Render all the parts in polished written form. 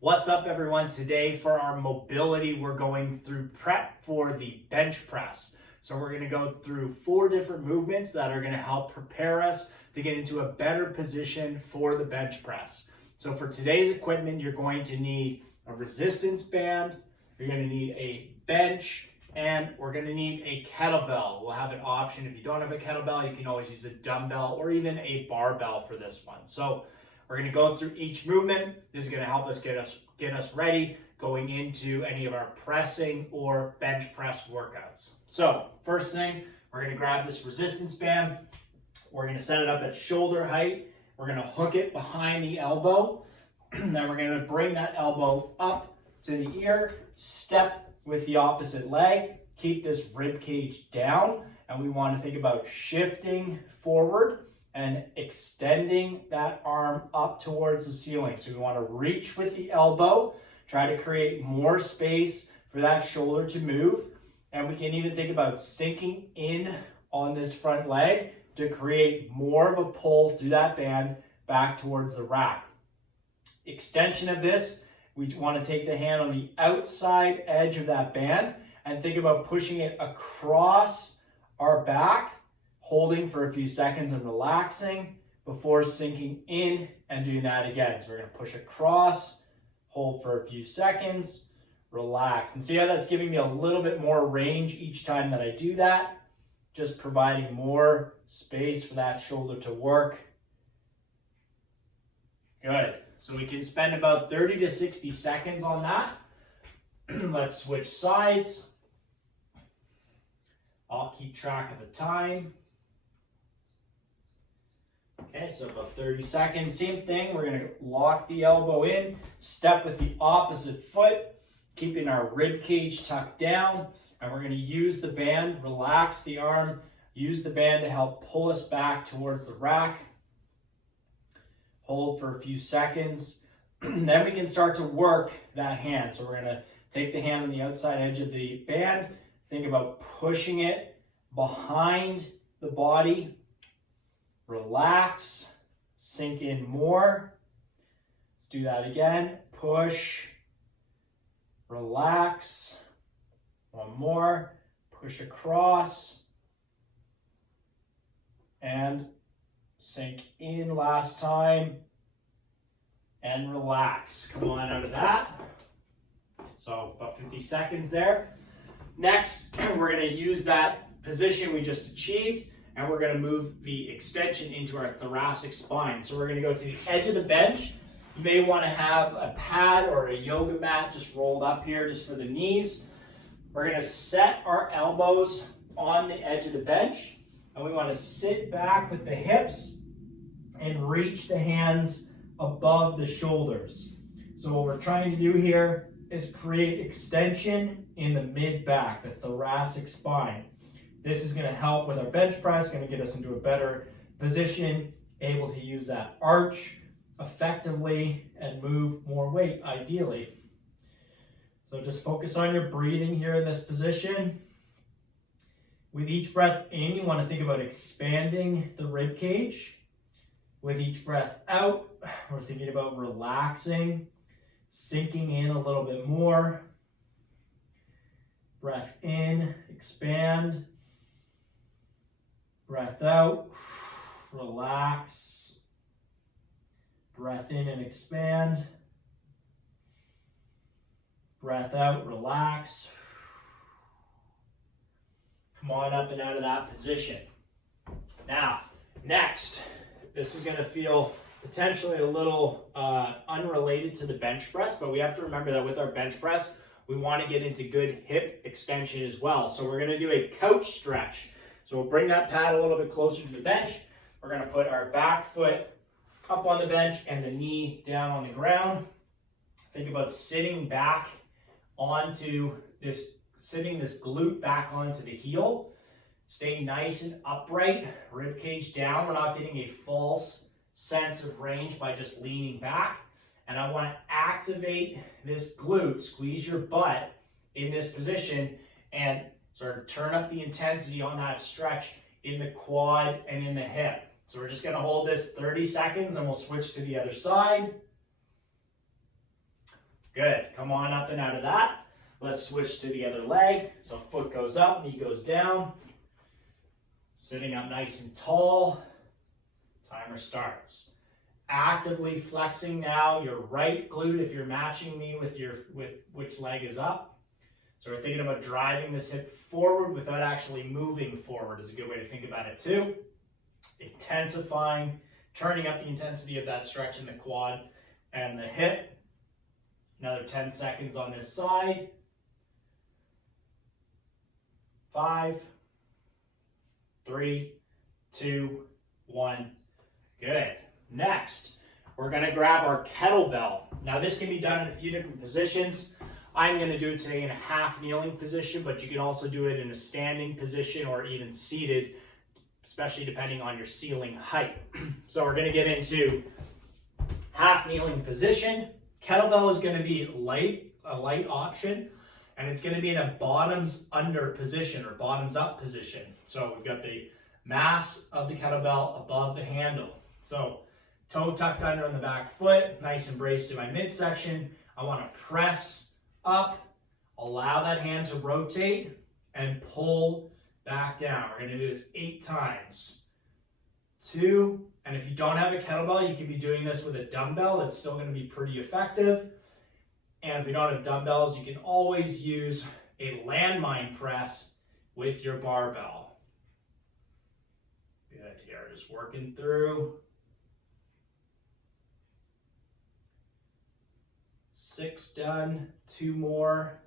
What's up, everyone? Today for our mobility, we're going through prep for the bench press. So we're going to go through 4 different movements that are going to help prepare us to get into a better position for the bench press. So for today's equipment, you're going to need a resistance band, you're going to need a bench, and we're going to need a kettlebell. We'll have an option. If you don't have a kettlebell, you can always use a dumbbell or even a barbell for this one. So we're going to go through each movement. This is going to help us get us ready going into any of our pressing or bench press workouts. So first thing, we're going to grab this resistance band. We're going to set it up at shoulder height. We're going to hook it behind the elbow. Then we're going to bring that elbow up to the ear, step with the opposite leg, keep this rib cage down, and we want to think about shifting forward and extending that arm up towards the ceiling. So we want to reach with the elbow, try to create more space for that shoulder to move. And we can even think about sinking in on this front leg to create more of a pull through that band back towards the rack. Extension of this, we want to take the hand on the outside edge of that band and think about pushing it across our back, holding for a few seconds and relaxing before sinking in and doing that again. So we're going to push across, hold for a few seconds, relax. And see how that's giving me a little bit more range each time that I do that, just providing more space for that shoulder to work. Good. So we can spend about 30 to 60 seconds on that. Let's switch sides. I'll keep track of the time. Okay, so about 30 seconds. Same thing, we're going to lock the elbow in, step with the opposite foot, keeping our rib cage tucked down, and we're going to use the band, relax the arm, use the band to help pull us back towards the rack. Hold for a few seconds. Then we can start to work that hand. So we're going to take the hand on the outside edge of the band, think about pushing it behind the body. Relax, sink in more. Let's do that again. Push, relax. One more. Push across. And sink in last time. And relax. Come on out of that. So about 50 seconds there. Next, we're going to use that position we just achieved, and we're going to move the extension into our thoracic spine. So we're going to go to the edge of the bench. You may want to have a pad or a yoga mat just rolled up here just for the knees. We're going to set our elbows on the edge of the bench, and we want to sit back with the hips and reach the hands above the shoulders. So what we're trying to do here is create extension in the mid-back, the thoracic spine. This is going to help with our bench press, going to get us into a better position, able to use that arch effectively and move more weight, ideally. So just focus on your breathing here in this position. With each breath in, you want to think about expanding the rib cage. With each breath out, we're thinking about relaxing, sinking in a little bit more. Breath in, expand. Breath out, relax. Breath in and expand. Breath out, relax. Come on up and out of that position. Now, next, this is going to feel potentially a little unrelated to the bench press, but we have to remember that with our bench press, we want to get into good hip extension as well. So we're going to do a couch stretch. So we'll bring that pad a little bit closer to the bench. We're going to put our back foot up on the bench and the knee down on the ground. Think about sitting back onto this, sitting this glute back onto the heel. Stay nice and upright, rib cage down. We're not getting a false sense of range by just leaning back. And I want to activate this glute, squeeze your butt in this position, and sort of turn up the intensity on that stretch in the quad and in the hip. So we're just going to hold this 30 seconds and we'll switch to the other side. Good. Come on up and out of that. Let's switch to the other leg. So foot goes up, knee goes down. Sitting up nice and tall. Timer starts. Actively flexing now your right glute if you're matching me with which leg is up. So we're thinking about driving this hip forward without actually moving forward is a good way to think about it too. Intensifying, turning up the intensity of that stretch in the quad and the hip. Another 10 seconds on this side. 5, 3, 2, 1. Good. Next, we're going to grab our kettlebell. Now this can be done in a few different positions. I'm going to do it today in a half kneeling position, but you can also do it in a standing position or even seated, especially depending on your ceiling height. So we're going to get into half kneeling position. Kettlebell is going to be a light option, and it's going to be in a bottoms under position or bottoms up position. So we've got the mass of the kettlebell above the handle. So toe tucked under on the back foot, nice and braced in my midsection. I want to press up, allow that hand to rotate, and pull back down. We're going to do this 8 times. 2, and if you don't have a kettlebell, you can be doing this with a dumbbell. It's still going to be pretty effective. And if you don't have dumbbells, you can always use a landmine press with your barbell. Good, here, just working through. 6 done, 2 more,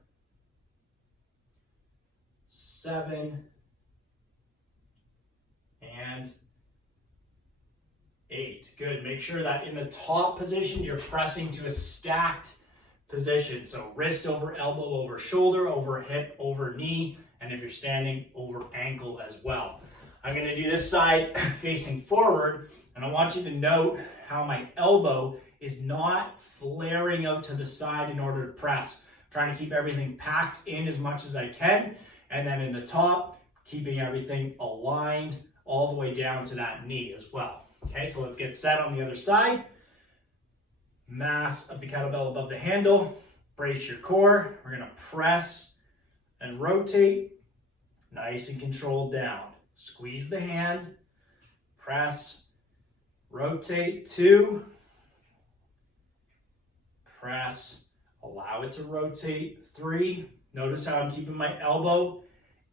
7, and 8. Good, make sure that in the top position, you're pressing to a stacked position. So wrist over elbow, over shoulder, over hip, over knee, and if you're standing, over ankle as well. I'm gonna do this side facing forward, and I want you to note how my elbow is not flaring out to the side in order to press. I'm trying to keep everything packed in as much as I can, and then in the top, keeping everything aligned all the way down to that knee as well. Okay, so let's get set on the other side. Mass of the kettlebell above the handle. Brace your core. We're gonna press and rotate, nice and controlled down. Squeeze the hand, press, rotate, 2, press, allow it to rotate, 3. Notice how I'm keeping my elbow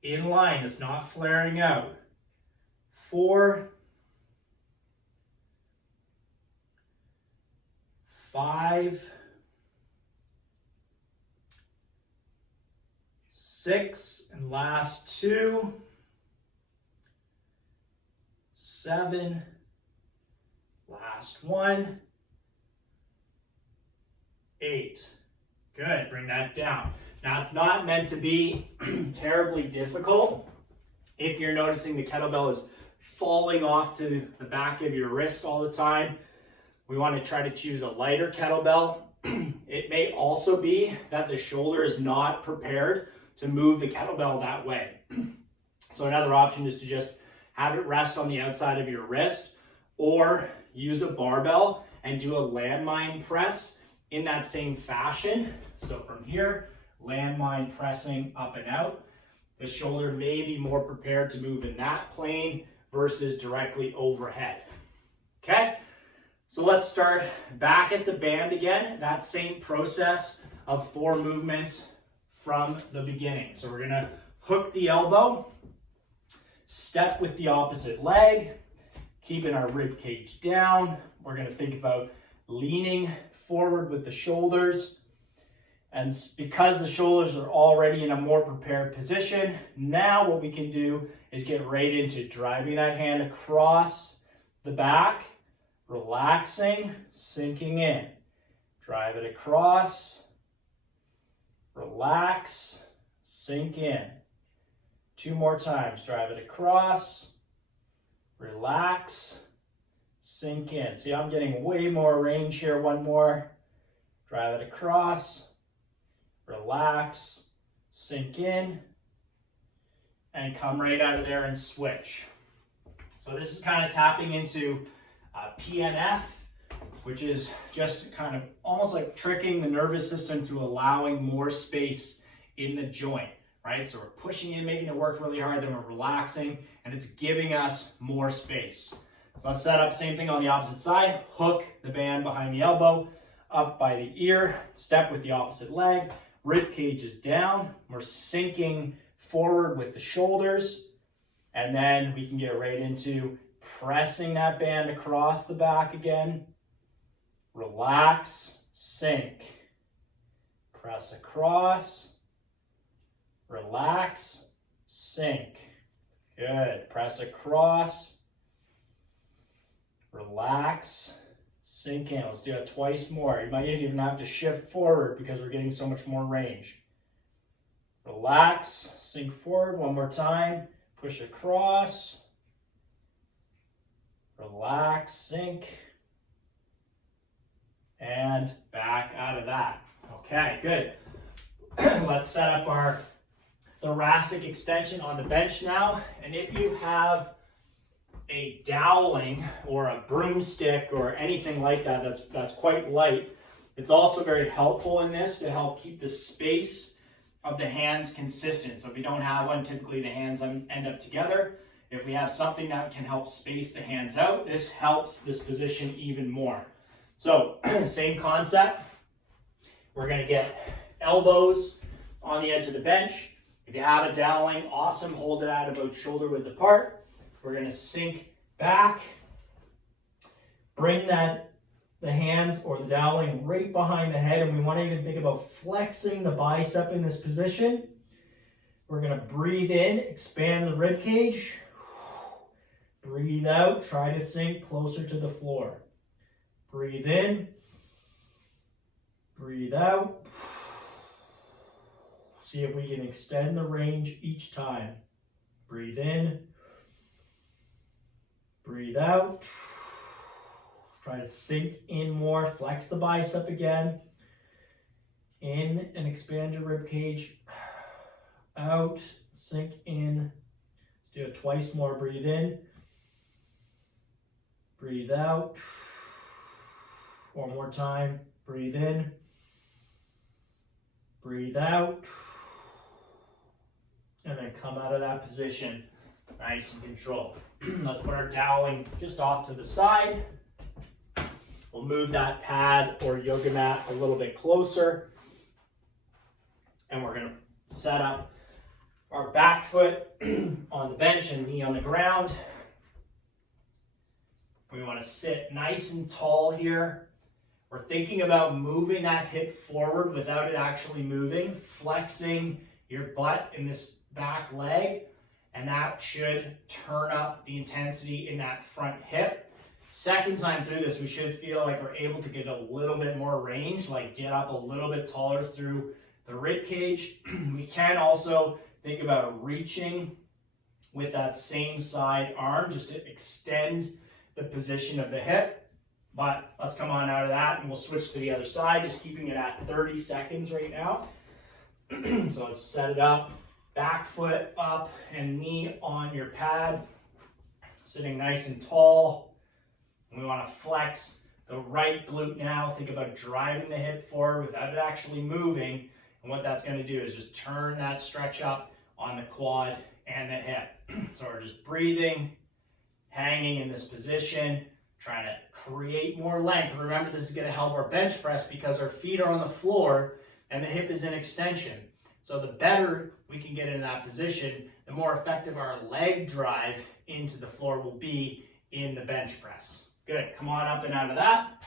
in line, it's not flaring out. 4, 5, 6, and last 2, 7, last 1, 8. Good, bring that down. Now it's not meant to be terribly difficult. If you're noticing the kettlebell is falling off to the back of your wrist all the time, we want to try to choose a lighter kettlebell. It may also be that the shoulder is not prepared to move the kettlebell that way. So another option is to just have it rest on the outside of your wrist, or use a barbell and do a landmine press in that same fashion. So from here, landmine pressing up and out. The shoulder may be more prepared to move in that plane versus directly overhead. Okay, so let's start back at the band again. That same process of 4 movements from the beginning. So we're gonna hook the elbow, step with the opposite leg, keeping our rib cage down. We're gonna think about leaning forward with the shoulders. And because the shoulders are already in a more prepared position, now what we can do is get right into driving that hand across the back, relaxing, sinking in. Drive it across, relax, sink in. 2 more times. Drive it across, relax, sink in. See, I'm getting way more range here. 1 more. Drive it across, relax, sink in, and come right out of there and switch. So this is kind of tapping into PNF, which is just kind of almost like tricking the nervous system to allowing more space in the joint, right? So we're pushing in, making it work really hard, then we're relaxing, and it's giving us more space. So let's set up, same thing on the opposite side. Hook the band behind the elbow, up by the ear, step with the opposite leg, rib cage is down. We're sinking forward with the shoulders, and then we can get right into pressing that band across the back again. Relax, sink, press across, relax, sink. Good. Press across, relax, sink in. Let's do it twice more. You might even have to shift forward because we're getting so much more range. Relax, sink forward one more time, push across, relax, sink, and back out of that. Okay, good. Let's set up our thoracic extension on the bench now. And if you have a dowling or a broomstick or anything like that that's quite light, it's also very helpful in this to help keep the space of the hands consistent. So if you don't have one, typically the hands end up together. If we have something that can help space the hands out, this helps this position even more. So same concept. We're going to get elbows on the edge of the bench. If you have a dowling, awesome. Hold it at about shoulder width apart. We're going to sink back. Bring the hands or the dowling right behind the head, and we want to even think about flexing the bicep in this position. We're going to breathe in, expand the rib cage. Breathe out, try to sink closer to the floor. Breathe in, breathe out. See if we can extend the range each time. Breathe in, breathe out. Try to sink in more, flex the bicep again. In and expand your rib cage. Out, sink in. Let's do it twice more. Breathe in, breathe out. One more time. Breathe in, breathe out, and then come out of that position nice and controlled. Let's put our toweling just off to the side. We'll move that pad or yoga mat a little bit closer, and we're going to set up our back foot on the bench and knee on the ground. We want to sit nice and tall here. We're thinking about moving that hip forward without it actually moving, flexing your butt in this back leg, and that should turn up the intensity in that front hip. Second time through this, we should feel like we're able to get a little bit more range, like get up a little bit taller through the rib cage. We can also think about reaching with that same side arm just to extend the position of the hip. But let's come on out of that and we'll switch to the other side, just keeping it at 30 seconds right now. So let's set it up, back foot up and knee on your pad, sitting nice and tall. And we want to flex the right glute now. Think about driving the hip forward without it actually moving. And what that's going to do is just turn that stretch up on the quad and the hip. So we're just breathing, hanging in this position, trying to create more length. Remember, this is going to help our bench press because our feet are on the floor and the hip is in extension. So the better we can get in that position, the more effective our leg drive into the floor will be in the bench press. Good. Come on up and out of that.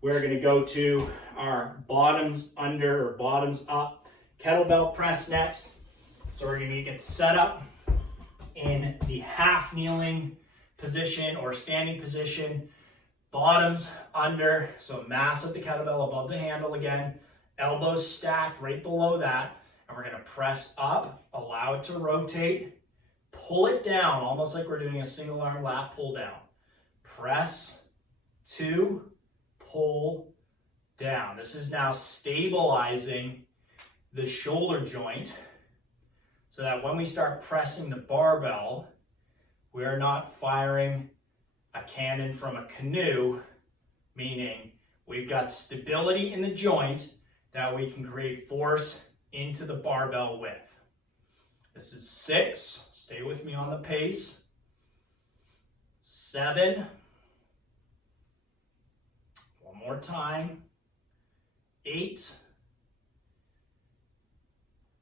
We're going to go to our bottoms under or bottoms up kettlebell press next. So we're going to get set up in the half kneeling position or standing position, bottoms under, so mass of the kettlebell above the handle again, elbows stacked right below that, and we're going to press up, allow it to rotate, pull it down, almost like we're doing a single arm lat pull down. Press, 2, pull down. This is now stabilizing the shoulder joint so that when we start pressing the barbell, we are not firing a cannon from a canoe, meaning we've got stability in the joint that we can create force into the barbell with. This is 6. Stay with me on the pace. 7. One more time. 8.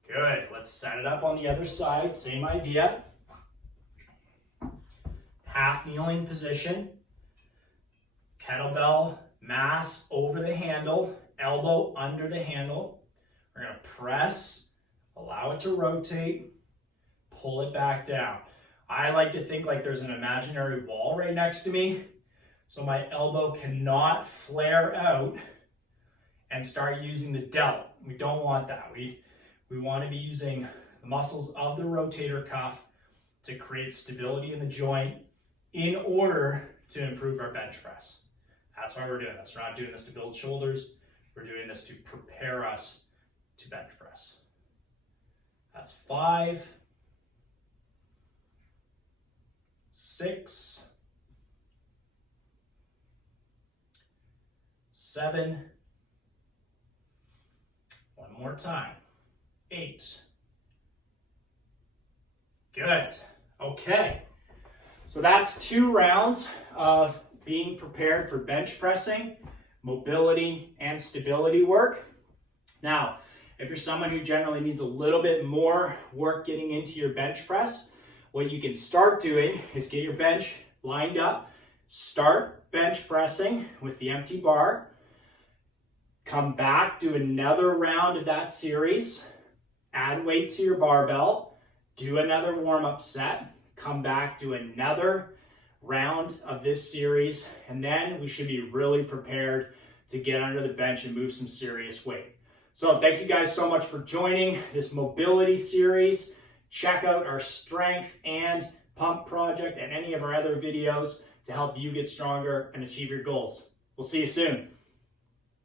Good. Let's set it up on the other side. Same idea. Half kneeling position. Kettlebell mass over the handle, elbow under the handle. We're going to press, allow it to rotate, pull it back down. I like to think like there's an imaginary wall right next to me, so my elbow cannot flare out and start using the delt. We don't want that. We want to be using the muscles of the rotator cuff to create stability in the joint in order to improve our bench press. That's why we're doing this. We're not doing this to build shoulders. We're doing this to prepare us to bench press. That's 5, 6, 7, one more time, 8. Good. Okay. So that's 2 rounds of being prepared for bench pressing, mobility, and stability work. Now, if you're someone who generally needs a little bit more work getting into your bench press, what you can start doing is get your bench lined up, start bench pressing with the empty bar, come back, do another round of that series, add weight to your barbell, do another warm-up set, come back, do another round of this series, and then we should be really prepared to get under the bench and move some serious weight. So thank you guys so much for joining this mobility series. Check out our strength and pump project and any of our other videos to help you get stronger and achieve your goals. We'll see you soon.